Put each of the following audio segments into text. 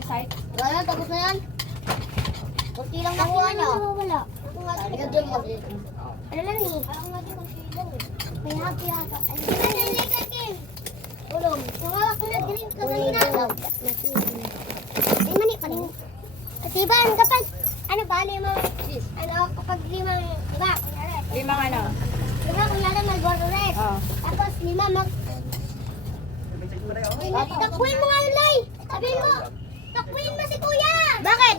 decide? Wala, tapos na yan. Kunti lang nakuha niya. Wala. Ano lang eh? Ako nga din kung silang eh. May happy yata. Ano na yung ulong. Kumawak ko na din ka kanina. Ay, mani pa rin. Diba, ang kapag, ano ba, limang, ano, kapag limang, diba, kunyari. Limang ano? Diba, kunyari Marlboro Red. Oo. Tapos lima takbuhin mo nga yun, Lai. Sabihin mo, takbuhin mo si Kuya. Bakit?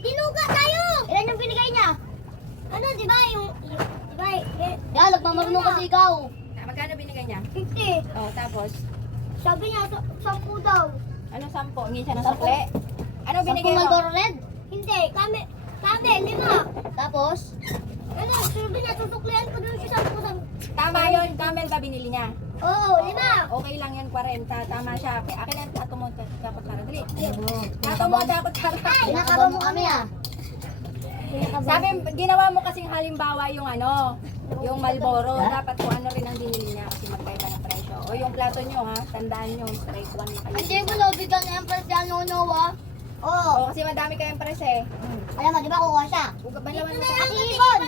Dinuga tayo. Ilan yung binigay niya? Ano, diba, diba, yan, nagmamarunong kasi ikaw. Magkano binigay niya? 50. Oh, tapos? Sabi niya, 10 daw. Ano, 10? Ingin siya ng sukle? Ano binigay 10 mo? Marlboro Red? Hindi, kami, 5. Tapos? Ano, sabi niya, tutuklian ko doon siya 10. Tama yun, camel ba binili niya? Oo, 5. Okay lang yun, 40. Tama siya. Akin lang, tato mo, dapat para. Dali. Tato mo, dapat para. Pinakaba mo kami ah. Sabi, ginawa mo kasing halimbawa yung ano, yung Marlboro. Dapat kung ano rin ang binili niya kasi magkaiba ng presyo. O yung plato nyo ha, tandaan nyo, straight one na kayo. Hindi mo nabigyan na yung presyan no, Noah. Oo. O kasi madami kayong pres eh. Alam mo, di ba kukuha siya? Balawan mo Ate Ibon!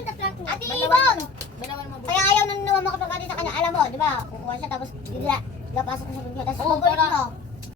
Ate Ibon! Balawan mo. Kaya ayaw nang naman makapagkati sa kanya. Alam mo, di ba? Kukuha siya tapos napasok ko sa bigyan. Tapos kukulit mo.